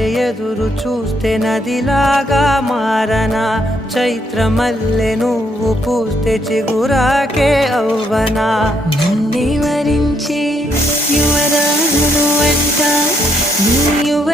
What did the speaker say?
వలె ఎదురు చూస్తే నదిలాగా మారనా, చైత్రమల్లె నువ్వు పూస్తే చిగురాకే అవ్వనా. నన్నే వరించి యువరాజును అంట నీ యువ